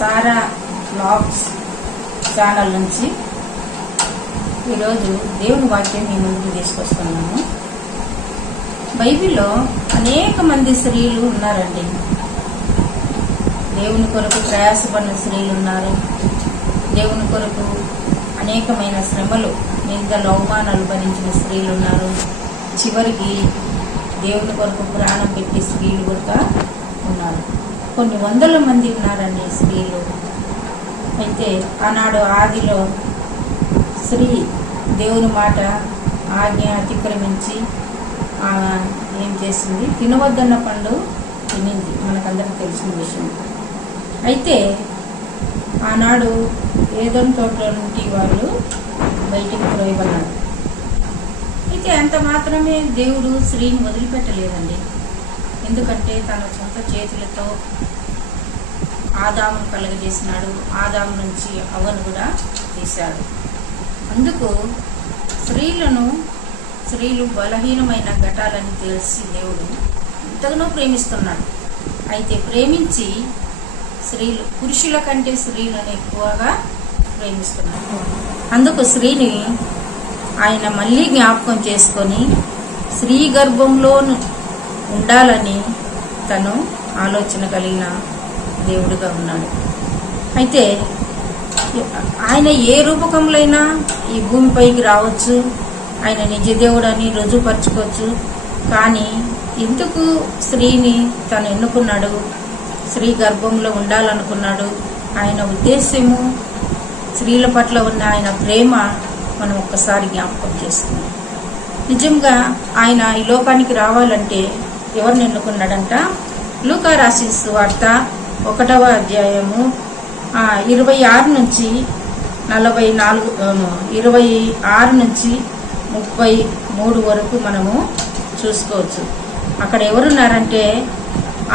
సారా blogs channel నుంచి ఈరోజు దేవుని వాక్యం మీ ముందుకు తీసుకొస్తున్నాను. బైబిల్లో అనేక మంది స్త్రీలు ఉన్నారండి. దేవుని కొరకు ప్రయాసపడిన స్త్రీలు ఉన్నారు. దేవుని కొరకు అనేకమైన శ్రమలు, నిందలు, అవమానాలు భరించిన స్త్రీలు ఉన్నారు. చివరికి దేవుని కొరకు ప్రాణం పెట్టి స్త్రీలు కూడా ఉన్నారు. కొన్ని వందల మంది ఉన్నారండి స్త్రీలు. అయితే ఆనాడు ఆదిలో స్త్రీ దేవుని మాట ఆజ్ఞ అతిక్రమించి ఏం చేసింది? తినవద్దన్న పండు తినింది. మనకందరికి తెలిసిన విషయం. అయితే ఆనాడు ఏదైనా తోటలో నుండి వాళ్ళు బయటికి త్రోయబడ్డారు. అయితే అంత మాత్రమే దేవుడు స్త్రీని వదిలిపెట్టలేదండి. ఎందుకంటే తన సొంత చేతులతో ఆదామును కలుగజేసినాడు. ఆదాము నుంచి అవ్వను కూడా తీశాడు. అందుకు స్త్రీలు బలహీనమైన ఘటాలని తెలిసి దేవుడు ఎంతగానో ప్రేమిస్తున్నాడు. అయితే ప్రేమించి పురుషుల కంటే స్త్రీలను ఎక్కువగా ప్రేమిస్తున్నాడు. అందుకు స్త్రీని ఆయన మళ్ళీ జ్ఞాపకం చేసుకొని స్త్రీ గర్భంలో ఉండాలని తను ఆలోచన కలిగిన దేవుడిగా ఉన్నాడు. అయితే ఆయన ఏ రూపకంలో అయినా ఈ భూమిపైకి రావచ్చు. ఆయన నిజ దేవుడని రుజువుపరచుకోవచ్చు. కానీ ఎందుకు స్త్రీని తను ఎన్నుకున్నాడు? స్త్రీ గర్భంలో ఉండాలనుకున్నాడు. ఆయన ఉద్దేశ్యము, స్త్రీల పట్ల ఉన్న ఆయన ప్రేమ మనం ఒక్కసారి జ్ఞాపకం చేసుకున్నాం. నిజంగా ఆయన ఈ లోకానికి రావాలంటే ఎవరిని ఎన్నుకున్నాడంట? లూకా రాసిన సువార్త 1వ అధ్యాయము 26 నుంచి 26 నుంచి 33 వరకు మనము చూసుకోవచ్చు. అక్కడ ఎవరున్నారంటే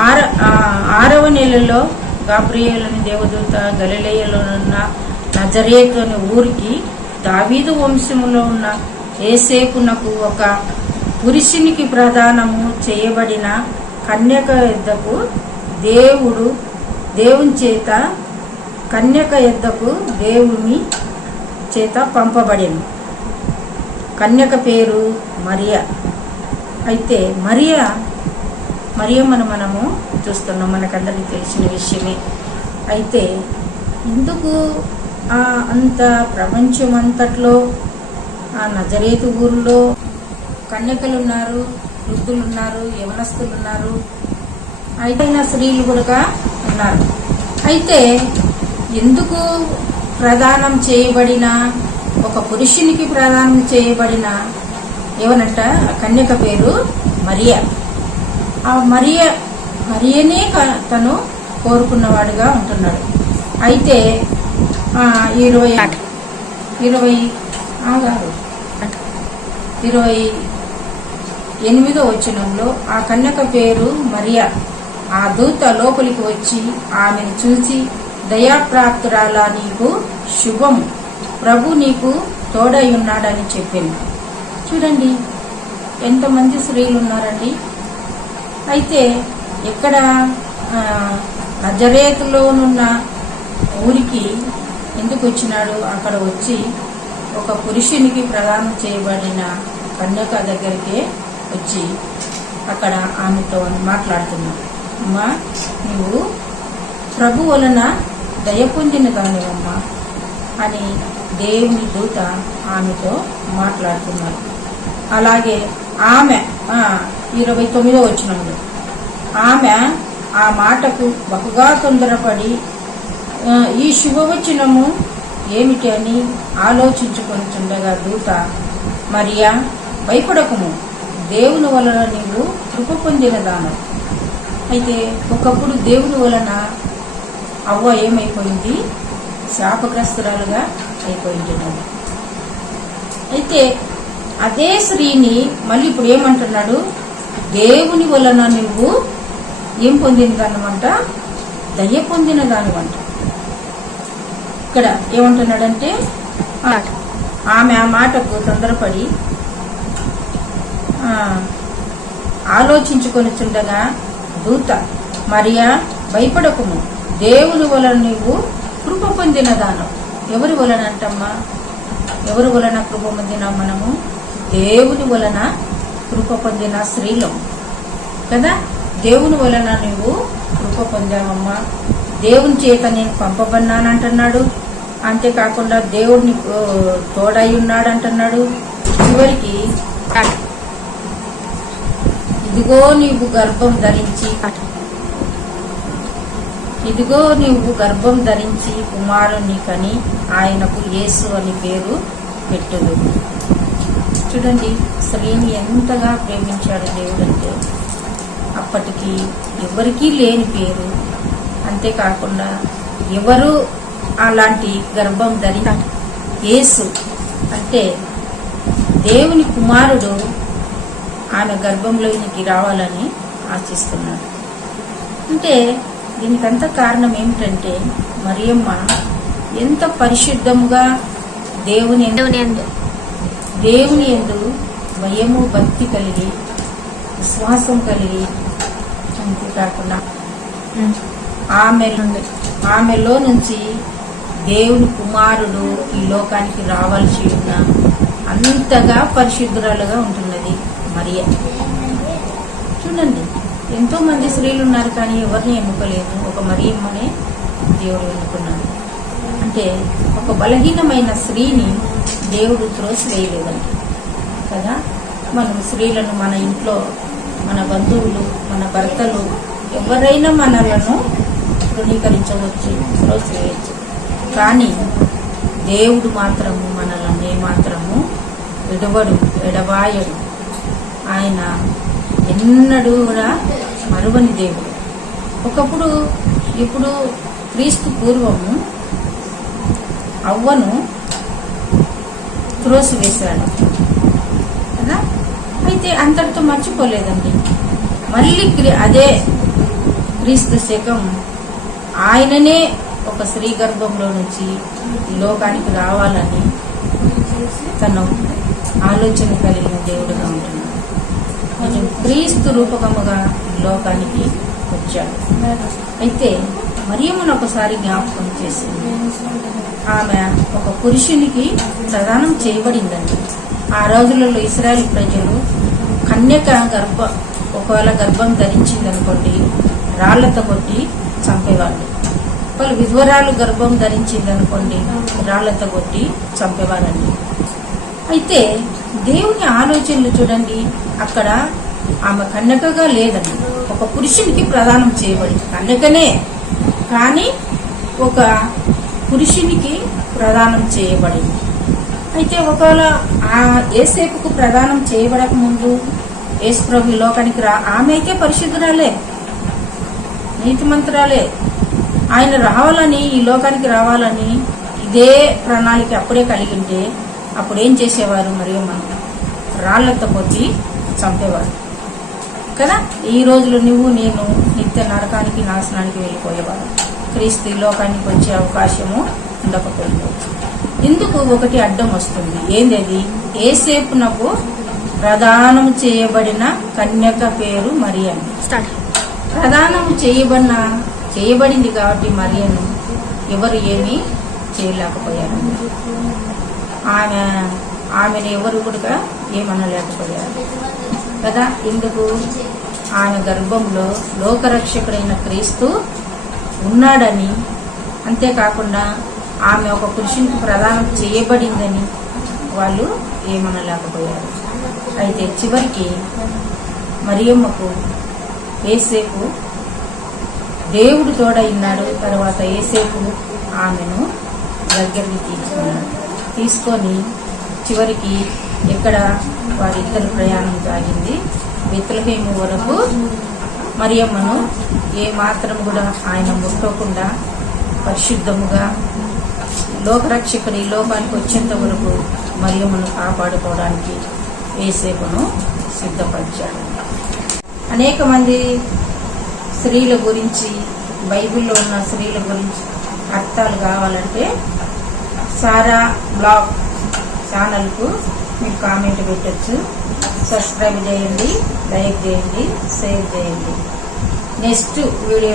6వ నెలలో గాబ్రియేలు అనే దేవదూత గలిలయలోనున్న నజరేతు అనే ఊరికి దావీదు వంశములో ఉన్న యోసేపునకు ఒక పురుషునికి ప్రదానము చేయబడిన కన్యక యొద్దకు దేవుని చేత పంపబడిన కన్యక పేరు మరియ. అయితే మరియమ్మను మనము చూస్తున్నాం, మనకందరికీ తెలిసిన విషయమే. అయితే ఎందుకు అంత ప్రపంచమంతట్లో నజరేతు ఊరిలో కన్యకలు ఉన్నారు, వృద్ధులు ఉన్నారు, యవనస్తులు ఉన్నారు, అయితే స్త్రీలు కూడా ఉన్నారు. అయితే ఎందుకు ప్రదానం చేయబడిన ఒక పురుషునికి ప్రదానం చేయబడిన ఏమనంట కన్యక పేరు మరియ. ఆ మరియనే తను కోరుకున్నవాడుగా ఉంటున్నాడు. అయితే 28వ వచనంలో ఆ కన్యక పేరు మరియ. ఆ దూత లోపలికి వచ్చి ఆమెను చూసి, దయాప్రాప్తురాలా, నీకు శుభం, ప్రభు నీకు తోడై ఉన్నాడని చెప్పింది. చూడండి ఎంతమంది స్త్రీలు ఉన్నారండి. అయితే ఎక్కడ నజరేతులోనున్న ఊరికి ఎందుకు వచ్చినాడు? అక్కడ వచ్చి ఒక పురుషునికి ప్రదానం చేయబడిన కన్యక దగ్గరికే వచ్చి అక్కడ ఆమెతో మాట్లాడుతున్నాడు. అమ్మా, నువ్వు ప్రభు వలన దయ పొందిన దానివమ్మా అని దేవుని దూత ఆమెతో మాట్లాడుతున్నాడు. అలాగే ఆమె 29వ వచనంలో ఆమె ఆ మాటకు బహుగా తొందరపడి ఈ శుభవచనము ఏమిటి అని ఆలోచించుకొనిచుండగా దూత, మరియా, భయపడకుము, దేవుని వలన నీవు కృప పొందిన దానవు. అయితే ఒకప్పుడు దేవుని వలన అవ్వ ఏమైపోయింది? శాపగ్రస్తురాలుగా అయిపోయింటున్నాడు. అయితే అదే స్త్రీని మళ్ళీ ఇప్పుడు ఏమంటున్నాడు? దేవుని వలన నువ్వు ఏం పొందిన దానివంట? దయ పొందిన దానివంట. ఇక్కడ ఏమంటున్నాడంటే ఆమె ఆ మాటకు తొందరపడి ఆలోచించుకొనిచుండగా దూత, మరియా, భయపడకుము, దేవుని వలన నీవు కృప పొందిన దానం. ఎవరి వలన అంటమ్మా? ఎవరి వలన కృప పొందిన మనము? దేవుని వలన కృప పొందిన స్త్రీలం కదా. దేవుని వలన నువ్వు కృప పొందావమ్మా. దేవుని చేత నేను పంపబడినానంటున్నాడు. అంతేకాకుండా దేవుడిని తోడై ఉన్నాడు అంటున్నాడు. చివరికి ఇదిగో నీవు గర్భం ధరించి కుమారుని కని ఆయనకు యేసు అని పేరు పెట్టుదు. చూడండి, స్త్రీని ఎంతగా ప్రేమించాడు దేవుడు అంటే అప్పటికి ఎవరికీ లేని పేరు. అంతేకాకుండా ఎవరు అలాంటి గర్భం ధరించారు. యేసు అంటే దేవుని కుమారుడు ఆమె గర్భంలోనికి రావాలని ఆశిస్తున్నాడు. అంటే దీనికంత కారణం ఏమిటంటే మరియమ్మ ఎంత పరిశుద్ధముగా దేవుని యందు భయము భక్తి కలిగి విశ్వాసం కలిగి, అంతేకాకుండా ఆమెలో నుంచి దేవుని కుమారుడు ఈ లోకానికి రావాల్సి ఉన్న అంతగా పరిశుద్ధురాలుగా ఉంటున్నది మరియ. చూడండి, ఎంతో మంది స్త్రీలు ఉన్నారు కానీ ఎవరిని ఎన్నుకోలేదు. ఒక మరియమ్మనే దేవుడు ఎన్నుకున్నాడు. అంటే ఒక బలహీనమైన స్త్రీని దేవుడు త్రోసివేయలేదండి కదా. మనం స్త్రీలను మన ఇంట్లో మన బంధువులు, మన భర్తలు ఎవరైనా మనలను తృణీకరించవచ్చు, త్రోసివేయచ్చు. కానీ దేవుడు మాత్రము మనల్ని ఏమాత్రము విడవడు, ఎడబాయడు. ఆయన ఎన్నడూ కూడా మరువని దేవుడు. ఇప్పుడు క్రీస్తు పూర్వము అవ్వను త్రోసివేశాడు కదా. అయితే అంతటితో మర్చిపోలేదండి. మళ్ళీ అదే క్రీస్తు శకం ఆయననే ఒక స్త్రీ గర్భంలో నుంచి ఈ లోకానికి రావాలని తన ఆలోచన కలిగిన దేవుడుగా ఉంటున్నాడు. కొంచెం క్రీస్తు రూపకముగా లోకానికి వచ్చాడు. అయితే మరియమ్మను ఒకసారి జ్ఞాపకం చేసింది. ఆమె ఒక పురుషునికి ప్రదానం చేయబడిందండి. ఆ రోజులలో ఇశ్రాయేలు ప్రజలు కన్యక ఒకవేళ గర్భం ధరించిందనుకోండి రాళ్లతో కొట్టి చంపేవాళ్ళు. వాళ్ళు విధవరాలు గర్భం ధరించిందనుకోండి రాళ్లతో కొట్టి చంపేవారండి. అయితే దేవుని ఆలోచనలు చూడండి, అక్కడ ఆమె కన్యకగా లేదండి. ఒక పురుషునికి ప్రదానం చేయబడింది. కన్యకనే కానీ ఒక పురుషునికి ప్రదానం చేయబడింది. అయితే ఒకవేళ ఆ యేసేపుకు ప్రదానం చేయబడక ముందు యేసుప్రభు లోకానికి ఆమె అయితే పరిశుద్ధురాలే, నీతిమంతురాలే. ఆయన రావాలని, ఈ లోకానికి రావాలని ఇదే ప్రణాళిక అప్పుడే కలిగి ఉంటే అప్పుడు ఏం చేసేవారు? మరియమ్మ రాళ్లతో కొట్టి చంపేవారు కదా. ఈ రోజులు నువ్వు నేను నిత్య నరకానికి, నాశనానికి వెళ్ళిపోయేవారు. క్రీస్తు లోకానికి వచ్చే అవకాశము ఉండకపోయింది. ఇందుకు ఒకటి అడ్డం వస్తుంది. ఏందది? యేసేపునకు ప్రదానం చేయబడిన కన్యక పేరు మరియ. ప్రదానం చేయబడింది కాబట్టి మరియను ఎవరు ఏమీ చేయలేకపోయారు. ఆమెను ఎవరు కూడా ఏమనలేకపోయారు కదా. ఎందుకు? ఆమె గర్భంలో లోకరక్షకుడైన క్రీస్తు ఉన్నాడని, అంతేకాకుండా ఆమె ఒక పురుషునికి ప్రదానం చేయబడిందని వాళ్ళు ఏమనలేకపోయారు. అయితే చివరికి మరియమ్మకు యేసేపు దేవుడు తోడైనాడు. తర్వాత యేసేపు ఆమెను దగ్గరికి తీసుకొని చివరికి ఎక్కడ వారిద్దరు ప్రయాణం సాగింది? బెత్లెహేము వరకు మరియమ్మను ఏ మాత్రం కూడా ఆయన ముట్టకుండా పరిశుద్ధముగా లోకరక్షకుని లోకానికి వచ్చేంత వరకు మరియమ్మను కాపాడుకోవడానికి యేసేపును సిద్ధపరిచాడు. అనేక మంది స్త్రీల గురించి, బైబిల్లో ఉన్న స్త్రీల గురించి అర్థాలు కావాలంటే సారా బ్లాగ్ ఛానల్కు మీరు కామెంట్ పెట్టచ్చు. సబ్స్క్రైబ్ చేయండి, లైక్ చేయండి, షేర్ చేయండి. Next video